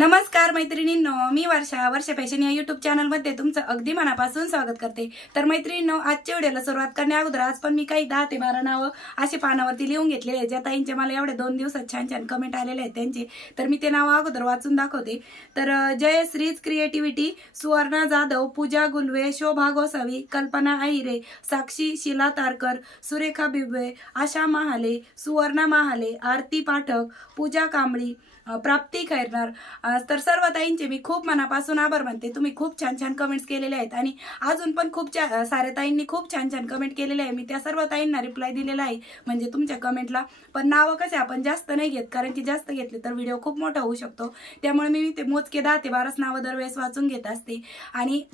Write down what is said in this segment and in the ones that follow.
नमस्कार मैत्रिणींनो, मी वर्षा फॅशन या युट्यूब चॅनल मध्ये तुमचं अगदी मनापासून स्वागत करते। तर मैत्रिणींनो, आजच्या व्हिडिओला सुरुवात करण्या अगोदर आज पण मी काही 10 ते 12 नाव अशी पानावरती लिहून घेतलेले आहेत, ज्या ताईंचे मला एवढे 2 दिवसात छान छान कमेंट आलेले आहेत त्यांचे। तर मी ते नाव अगोदर वाचून दाखवते। तर जयश्रीज क्रिएटिव्हिटी, सुवर्णा जाधव, पूजा गुलवे, शोभा गोसावी, कल्पना अहिरे, साक्षी शीला तारकर, सुरेखा बिबवे, आशा महाले, सुवर्णा महाले, आरती पाठक, पूजा कांबळी, प्राप्ती खैरनार। तर सर्व ताईंचे मी खूप मनापासून आभार मानते। तुम्ही खूप छान छान कमेंट्स केलेले आहेत आणि अजून पण खूप सारे ताईंनी खूप छान छान कमेंट केलेले आहे। मी त्या सर्व ताईंना रिप्लाय दिलेला आहे, म्हणजे तुमच्या कमेंटला। पण नाव कसे आपण जास्त नाही घेत, कारण की जास्त घेतले तर व्हिडिओ खूप मोठा होऊ शकतो। त्यामुळे मी ते मोजके 10 ते 12 नाव दरवेळेस वाचून घेत असते। आणि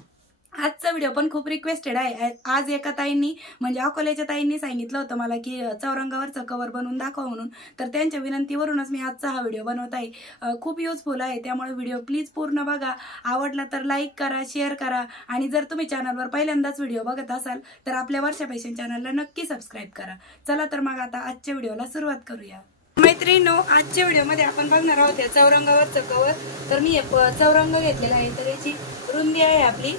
आजचा व्हिडिओ पण खूप रिक्वेस्टेड आहे। आज एका ताईंनी म्हणजे अकोल्याच्या ताईंनी सांगितलं होतं मला की चौरंगावरचं कव्हर बनवून दाखवा म्हणून। तर त्यांच्या विनंतीवरूनच मी आजचा हा व्हिडिओ बनवत आहे। खूप युजफुल आहे, त्यामुळे व्हिडिओ प्लीज पूर्ण बघा। आवडला तर लाईक करा, शेअर करा आणि जर तुम्ही चॅनलवर पहिल्यांदाच व्हिडिओ बघत असाल तर आपल्या वर्षा फॅशन चॅनलला नक्की सबस्क्राईब करा। चला तर मग आता आजच्या व्हिडिओला सुरुवात करूया। मैत्रिणींनो, आजच्या व्हिडिओमध्ये आपण बघणार आहोत या चौरंगावरचं कव्हर। तर मी चौरंग घेतलेला आहे, तर याची रुंदी आहे आपली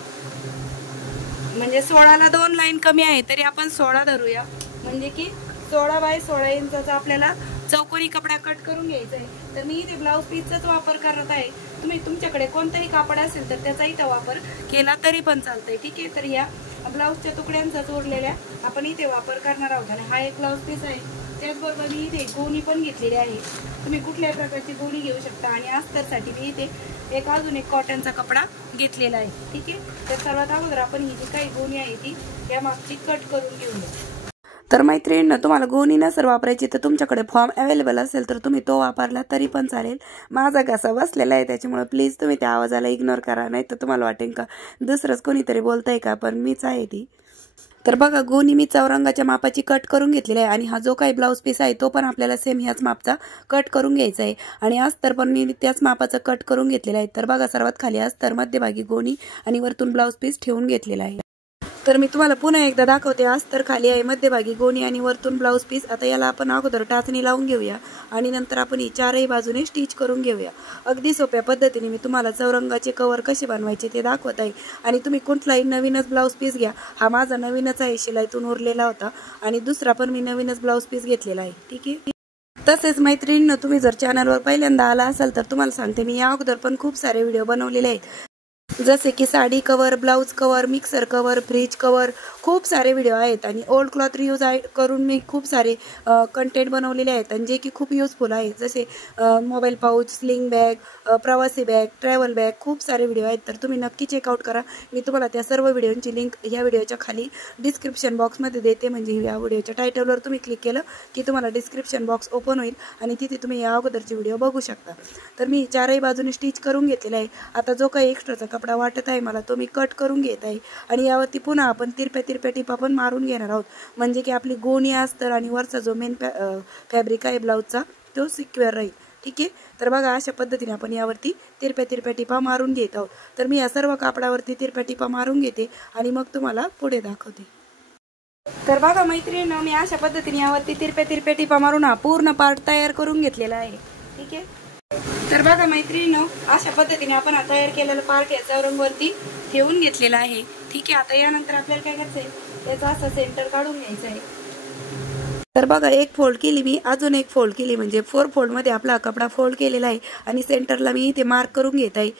म्हणजे 16 ला 2 लाईन कमी आहे, तरी आपण 16 धरूया। म्हणजे की 16 बाय 16 इंचाचा आपल्याला चौकोनी कपडा कट करून घ्यायचा आहे। तर मी इथे ब्लाउज पीसचाच वापर करत आहे। तुम्ही तुमच्याकडे कोणताही कापड असेल तर त्याचा इथे वापर केला तरी पण चालतंय, ठीक आहे। तर या ब्लाउजच्या तुकड्यांचा जोडलेल्या आपण इथे वापर करणार आहोत आणि हा एक ब्लाउज पीस आहे। त्याचबरोबर मी इथे गोणी पण घेतलेली आहे, तुम्ही कुठल्याही प्रकारची गोणी घेऊ शकता। आणि अस्तरसाठी मी इथे अजून एक कॉटनचा कपडा घेतलेला आहे, ठीक आहे। तर सर्वात अगोदर आपण ही जी काही गोणी आहे ती या मागची कट करून घेऊया। तर मैत्रिणींना, तुम्हाला गोणी नसर वापरायची तर तुमच्याकडे फॉर्म अवेलेबल असेल तर तुम्ही तो वापरला तरी पण चालेल। माझा घसा बसलेला आहे त्याच्यामुळे प्लीज तुम्ही त्या आवाजाला इग्नोर करा, नाही तर तुम्हाला वाटेल का दुसरंच कोणीतरी बोलतंय का, पण मीच आहे ती। तर बघा, गोणी मी चौरंगाच्या मापाची कट करून घेतलेली आहे आणि हा जो काही ब्लाउज पीस आहे तो पण आपल्याला सेम ह्याच मापचा कट करून घ्यायचा आहे। आणि अस्तर पण मी त्याच मापाचा कट करून घेतलेला आहे। तर बघा, सर्वात खाली अस्तर, मध्यभागी गोणी आणि वरतून ब्लाउज पीस ठेवून घेतलेला आहे। तर मी तुम्हाला पुन्हा एकदा दाखवते। अस्तर खाली आहे, मध्यभागी गोणी आणि वरतून ब्लाउज पीस। आता याला आपण अगोदर टाचणी लावून घेऊया आणि नंतर आपण ही चारही बाजूने स्टिच करून घेऊया। अगदी सोप्या पद्धतीने मी तुम्हाला चौरंगाचे कव्हर कसे बनवायचे ते दाखवत आहे। आणि तुम्ही कुठलाही नवीनच ब्लाउज पीस घ्या, हा माझा नवीनच आहे, शिलाईतून उरलेला होता आणि दुसरा पण मी नवीनच ब्लाउज पीस घेतलेला आहे, ठीक आहे। तसेच मैत्रिणींनो, तुम्ही जर चॅनलवर पहिल्यांदा आला असाल तर तुम्हाला सांगते, मी या अगोदर पण खूप सारे व्हिडिओ बनवलेले आहेत, जसे की sari cover, blouse cover, mixer cover, fridge cover, खूप सारे व्हिडिओ आहेत। आणि ओल्ड क्लॉथ रियूज करून मी खूप सारे कंटेंट बनवलेले आहेत आणि जे की खूप युजफुल आहे, जसे मोबाईल पाऊच, स्लिंग बॅग, प्रवासी बॅग, ट्रॅव्हल बॅग, खूप सारे व्हिडिओ आहेत। तर तुम्ही नक्की चेकआउट करा। मी तुम्हाला त्या सर्व व्हिडिओची लिंक या व्हिडिओच्या खाली डिस्क्रिप्शन बॉक्समध्ये देते, म्हणजे या व्हिडिओच्या टायटलवर तुम्ही क्लिक केलं की तुम्हाला डिस्क्रिप्शन बॉक्स ओपन होईल आणि तिथे तुम्ही या अगोदरचे व्हिडिओ बघू शकता। तर मी चारही बाजूने स्टिच करून घेतलेला आहे। आता जो काही एक्स्ट्राचा कपडा वाटत आहे मला तो मी कट करून घेत आहे आणि यावरती पुन्हा आपण तिरप्या टिपा पण मारून घेणार आहोत, म्हणजे की आपली गोणी अस्तर आणि वरचा जो मेन फॅब्रिक आहे ब्लाउजचा तो सिक्युअर राहील, ठीक आहे। तर बघा, अशा पद्धतीने आपण यावरती तिरप्या टिपा मारून घेत आहोत। तर मी या सर्व कापडावरती तिरप्या टिपा मारून घेते आणि मग तुम्हाला पुढे दाखवते। तर बघा मैत्रिणींनो, मी अशा पद्धतीने यावरती तिरप्या टिपा मारून हा पूर्ण पार्ट तयार करून घेतलेला आहे, ठीक आहे। तर बघा मैत्रिणींनो, अशा पद्धतीने आपण हा तयार केलेला पार्ट या चौरंगावरती ठेवून घेतलेला आहे, ठीक आहे। आता यानंतर आपल्याला काय करायचं आहे, त्याचा असं सेंटर काढून घ्यायचं आहे। तर बघा, एक फोल्ड केली मी, अजून एक फोल्ड केली, म्हणजे 4 फोल्डमध्ये आपला कपडा फोल्ड केलेला आहे आणि सेंटरला मी इथे मार्क करून घेत आहे।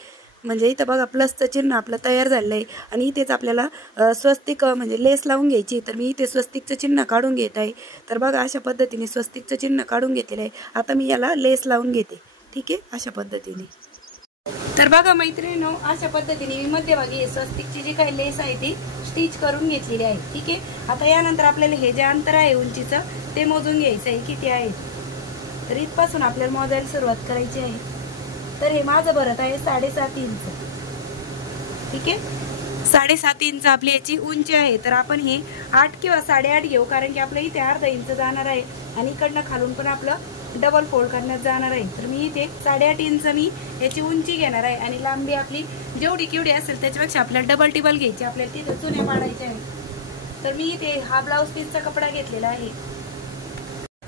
म्हणजे इथं बघा प्लसचं चिन्ह आपलं तयार झालेलं आहे आणि इथेच आपल्याला स्वस्तिक म्हणजे लेस लावून घ्यायची। तर मी इथे स्वस्तिकचं चिन्ह काढून घेत आहे। तर बघा, अशा पद्धतीने स्वस्तिकचं चिन्ह काढून घेतलेलं आहे। आता मी याला लेस लावून घेते, ठीक आहे, अशा पद्धतीने। तर बघा मैत्रिणींनो, अशा पद्धतीने मी मध्यभागी स्वस्तिकची जी काही लेस आहे ती स्टिच करून घेतलेली आहे, ठीक आहे। आता यानंतर आपल्याला हे जे अंतर आहे उंचीचं ते मोजून घ्यायचं आहे, किती आहे। तर इथपासून आपल्याला मोजायला सुरुवात करायची आहे। तर हे माझं भरत आहे 7.5 इंच, ठीक आहे। 7.5 इंच आपली याची उंची आहे। तर आपण हे 8 किंवा 8.5 घेऊ, कारण की आपल्या इथे अर्धा इंच जाणार आहे आणि इकडनं खालून पण आपलं डबल फोल्ड करण्यात जाणार आहे। तर मी इथे 8.5 इंच मी याची उंची घेणार आहे आणि लांबी आपली जेवढी केवढी असेल त्याच्यापेक्षा आपल्याला डबल टिबल घ्यायची, आपल्याला तिथे चुन्या पाडायच्या आहेत। तर मी इथे हा ब्लाउज पीसचा कपडा घेतलेला आहे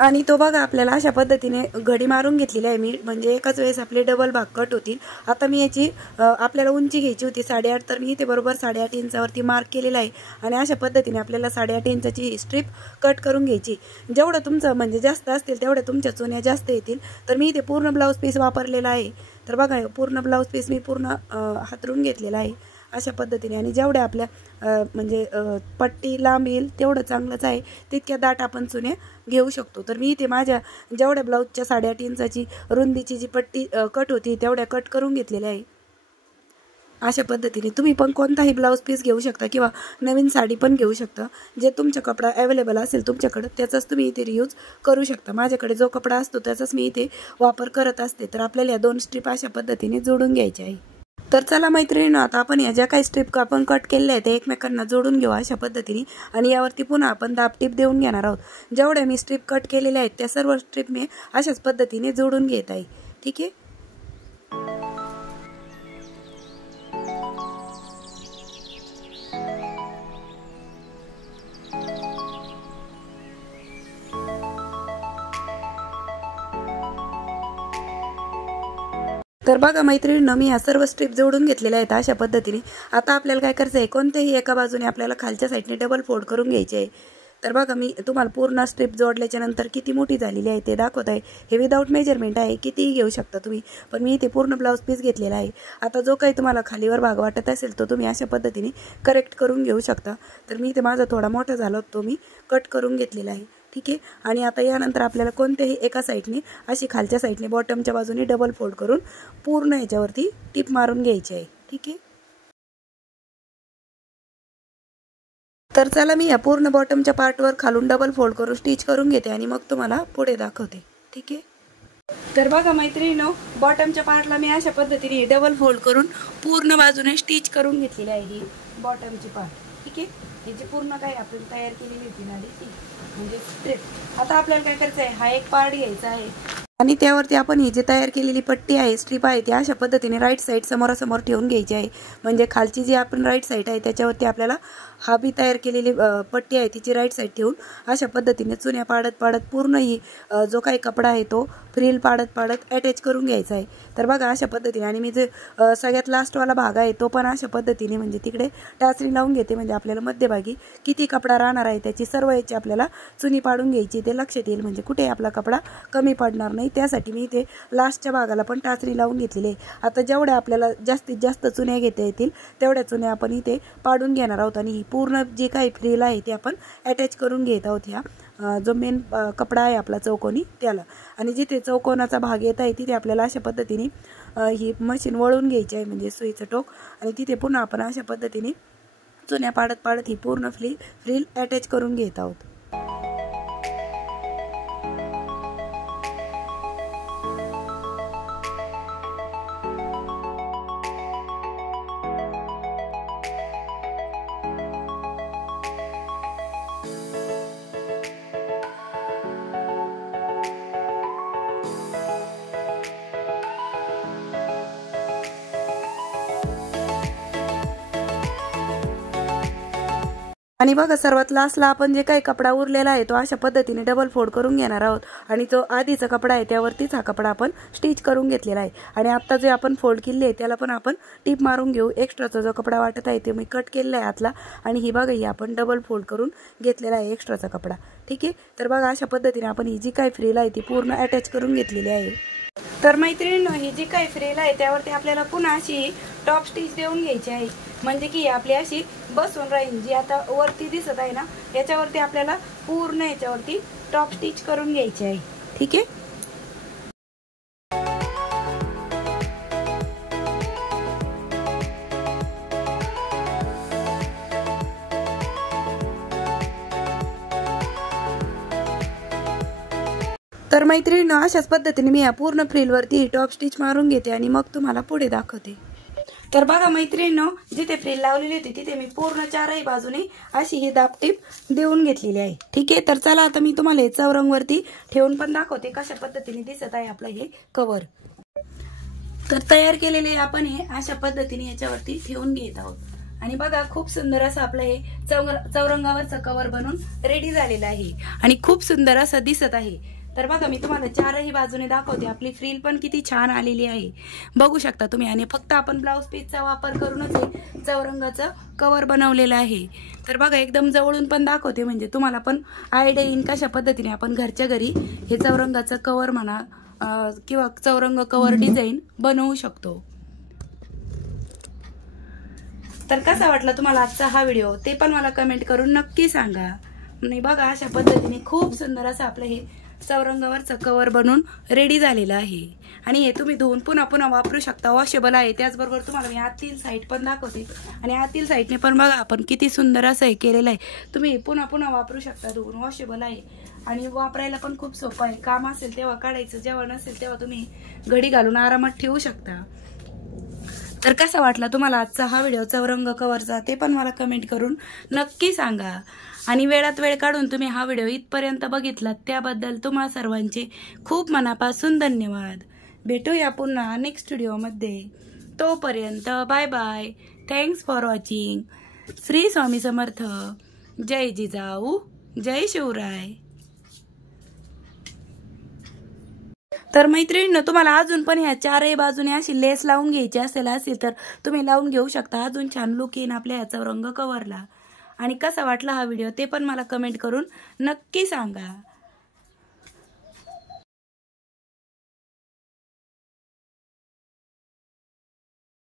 आणि तो बघा आपल्याला अशा पद्धतीने घडी मारून घेतलेली आहे मी, म्हणजे एकाच वेळेस आपले डबल भाग कट होतील. आता मी याची आपल्याला उंची घ्यायची होती 8.5, तर मी इथे बरोबर 8.5 इंचावरती मार्क केलेला आहे. आणि अशा पद्धतीने आपल्याला 8.5 इंचाची स्ट्रीप कट करून घ्यायची. जेवढं तुमचं म्हणजे जास्त असतील तेवढ्या तुमच्या चुन्या जास्त येतील. तर मी इथे पूर्ण ब्लाऊज पीस वापरलेला आहे. तर बघा पूर्ण ब्लाऊज पीस मी पूर्ण हातरून घेतलेला आहे अशा पद्धतीने. आणि जेवढ्या आपल्या म्हणजे पट्टी लांब येईल तेवढं चांगलंच आहे, तितक्या दाट आपण चुन्या घेऊ शकतो. तर मी इथे माझ्या जेवढ्या ब्लाऊजच्या 8.5 इंचाची रुंदीची जी पट्टी कट होती तेवढ्या कट करून घेतलेल्या आहे अशा पद्धतीने. तुम्ही पण कोणताही ब्लाऊज पीस घेऊ शकता किंवा नवीन साडी पण घेऊ शकता. जे तुमचा कपडा अवेलेबल असेल तुमच्याकडे त्याचाच तुम्ही इथे रियूज करू शकता. माझ्याकडे जो कपडा असतो त्याचाच मी इथे वापर करत असते. तर आपल्याला या 2 स्ट्रीप अशा पद्धतीने जोडून घ्यायच्या आहे. तर चला मैत्रिणींनो, आता आपण या ज्या काही स्ट्रीप आपण कट केलेल्या आहेत त्या एकमेकांना जोडून घेऊ अशा पद्धतीने. आणि यावरती पुन्हा आपण दाब टीप देऊन घेणार आहोत. जेवढ्या मी स्ट्रीप कट केलेल्या आहेत त्या सर्व स्ट्रीप मी अशाच पद्धतीने जोडून घेत आहे. ठीक आहे. तर बघा मैत्रिणींनो, मी ह्या सर्व स्ट्रीप जोडून घेतलेल्या आहेत अशा पद्धतीने. आता आपल्याला काय करायचं आहे, कोणत्याही एका बाजूने आपल्याला खालच्या साईडने डबल फोल्ड करून घ्यायचे आहे. तर बघा मी तुम्हाला पूर्ण स्ट्रीप जोडल्याच्या नंतर किती मोठी झालेली आहे ते दाखवत आहे. हे विदाऊट मेजरमेंट आहे, कितीही घेऊ शकता तुम्ही, पण मी इथे पूर्ण ब्लाऊज पीस घेतलेला आहे. आता जो काही तुम्हाला खालीवर भाग वाटत असेल तो तुम्ही अशा पद्धतीने करेक्ट करून घेऊ शकता. तर मी इथे माझा थोडा मोठा झाला तो मी कट करून घेतलेला आहे. ठीक आहे. आणि आता यानंतर आपल्याला कोणत्याही एका साईडने अशी खालच्या साईडने बॉटमच्या बाजूने डबल फोल्ड करून पूर्ण याच्यावरती टिप मारून घ्यायची आहे. ठीक आहे. तर चला मी या पूर्ण बॉटमच्या पार्टवर खालून डबल फोल्ड करून स्टिच करून घेते आणि मग तुम्हाला पुढे दाखवते. ठीक आहे. तर बघा मैत्रिणींनो, बॉटमच्या पार्टला मी अशा पद्धतीने डबल फोल्ड करून पूर्ण बाजूने स्टिच करून घेतलेली आहे ही बॉटमची पार्ट. ठीक आहे. ही जी पूर्ण काही आपण तयार केलेली होती ना ती म्हणजे स्ट्रीप. आता आपल्याला काय करायचं आहे, हा एक पार्ट घ्यायचा आहे आणि त्यावरती आपण ही जी तयार केलेली पट्टी आहे स्ट्रीप आहे ती अशा पद्धतीने राईट साईड समोरासमोर ठेवून घ्यायची आहे. म्हणजे खालची जी आपण राईट साईड आहे त्याच्यावरती आपल्याला हा बी तयार केलेली पट्टी आहे तिची राईट साईड ठेवून अशा पद्धतीने चुन्या पाडत पाडत पूर्ण ही जो काही कपडा आहे तो फ्रिल पाडत पाडत अटॅच करून घ्यायचा आहे. तर बघा अशा पद्धतीने. आणि मी जे सगळ्यात लास्टवाला भाग आहे तो पण अशा पद्धतीने म्हणजे तिकडे टाचणी लावून घेते, म्हणजे आपल्याला मध्यभागी किती कपडा राहणार आहे त्याची सर्व याची आपल्याला चुनी पाडून घ्यायची, ते लक्षात येईल, म्हणजे कुठे आपला कपडा कमी पडणार नाही. त्यासाठी मी इथे लास्टच्या भागाला पण टाचणी लावून घेतलेली आहे. आता जेवढ्या आपल्याला जास्तीत जास्त चुन्या घेता येतील तेवढ्या चुन्या आपण इथे पाडून घेणार आहोत आणि ही पूर्ण जी काही फ्रिल आहे ती आपण अटॅच करून घेत आहोत ह्या जो मेन कपडा आहे आपला चौकोनी त्याला. आणि जिथे चौकोनाचा भाग येत आहे तिथे आपल्याला अशा पद्धतीने ही मशीन वळून घ्यायची आहे, म्हणजे सुईचं टोक, आणि तिथे पुन्हा आपण अशा पद्धतीने चुन्या पाडत पाडत ही पूर्ण फ्रिल अटॅच करून घेत आहोत. आणि बघा सर्वात लास्टला आपण जे काही कपडा उरलेला आहे तो अशा पद्धतीने डबल फोल्ड करून घेणार आहोत. आणि जो आधीचा कपडा आहे त्यावरतीच हा कपडा आपण स्टिच करून घेतलेला आहे. आणि आता जे आपण फोल्ड केले आहे त्याला पण आपण टिप मारून घेऊ. एक्स्ट्राचा जो कपडा वाटत आहे ते मी कट केलेला आहे आतला, आणि ही बघा ही आपण डबल फोल्ड करून घेतलेला आहे एक्स्ट्राचा कपडा. ठीक आहे. तर बघा अशा पद्धतीने आपण ही जी काही फ्रिल आहे ती पूर्ण अटॅच करून घेतलेली आहे. तर मैत्रिणींनो, ही जी काही फ्रिल आहे त्यावरती आपल्याला पुन्हा अशी टॉप स्टिच देऊन घ्यायची आहे, म्हणजे की आपली अशी बसून राहील. जी आता वरती दिसत आहे ना याच्यावरती आपल्याला पूर्ण याच्यावरती टॉप स्टिच करून घ्यायची आहे. ठीक आहे. तर मैत्रिणींनो, अशाच पद्धतीने मी या पूर्ण फ्रिलवरती टॉप स्टिच मारून घेते आणि मग तुम्हाला पुढे दाखवते. तर बघा मैत्रिणींनो, जिथे फ्रिल लावलेली होती तिथे मी पूर्ण चारही बाजूने अशी ही दाबटीप देऊन घेतलेली आहे. ठीक आहे. तर चला आता मी तुम्हाला चौरंगवरती ठेवून पण दाखवते कशा पद्धतीने दिसत आहे आपलं हे कव्हर. तर तयार केलेले आपण हे अशा पद्धतीने याच्यावरती ठेवून घेत आहोत आणि बघा खूप सुंदर असं आपलं हे चौरंगावरचं कव्हर बनून रेडी झालेलं आहे आणि खूप सुंदर असं दिसत आहे। तर बघा मी तुम्हाला चारही बाजूने दाखवते, आपली फ्रिल पण किती छान आलेली आहे बघू शकता तुम्ही। आणि फक्त आपण ब्लाउज पीसचा वापर करूनच हे चौरंगाचं कव्हर बनवलेलं आहे। तर बघा एकदम जवळून पण दाखवते, म्हणजे तुम्हाला पण आयडिया येईल कशा पद्धतीने आपण घरच्या घरी हे चौरंगाचं कव्हर म्हणा किंवा चौरंग कव्हर डिझाईन बनवू शकतो। तर कसा वाटला तुम्हाला आजचा हा व्हिडिओ ते पण मला कमेंट करून नक्की सांगा। आणि बघा अशा पद्धतीने खूप सुंदर असं आपलं हे चौरंगावरचं कव्हर बनून रेडी झालेलं आहे आणि हे तुम्ही धुवून पुन्हा पुन्हा वापरू शकता, वॉशेबल आहे। त्याचबरोबर तुम्हाला मी आतील साईड पण दाखवते आणि आतील साईडने पण बघा आपण किती सुंदर असं हे केलेलं आहे। तुम्ही पुन्हा पुन्हा वापरू शकता, धुवून वॉशेबल आहे आणि वापरायला पण खूप सोपं आहे। काम असेल तेव्हा काढायचं, जेव्हा नसेल तेव्हा तुम्ही घडी घालून आरामात ठेवू शकता। तर कसा वाटला तुम्हाला आजचा हा व्हिडिओ चौरंग कव्हरचा ते पण मला कमेंट करून नक्की सांगा। आणि वेळात वेळ काढून तुम्ही हा व्हिडिओ इथपर्यंत बघितलात त्याबद्दल तुम्हा सर्वांचे खूप मनापासून धन्यवाद। भेटूया पुन्हा नेक्स्ट व्हिडिओमध्ये, तोपर्यंत bye bye. Thanks for watching. Shri Swami Samarth. जय जिजाऊ, जय शिवराय। तर मैत्रिणींनो तुम्हाला अजून पण ह्या चारही बाजूने अशी लेस लावून घ्यायची असेल तर तुम्ही लावून घेऊ शकता, अजून छान लुक येईन आपल्या ह्या चौरंग कव्हरला। आणि कसा वाटला हा व्हिडिओ ते पण मला कमेंट करून नक्की सांगा।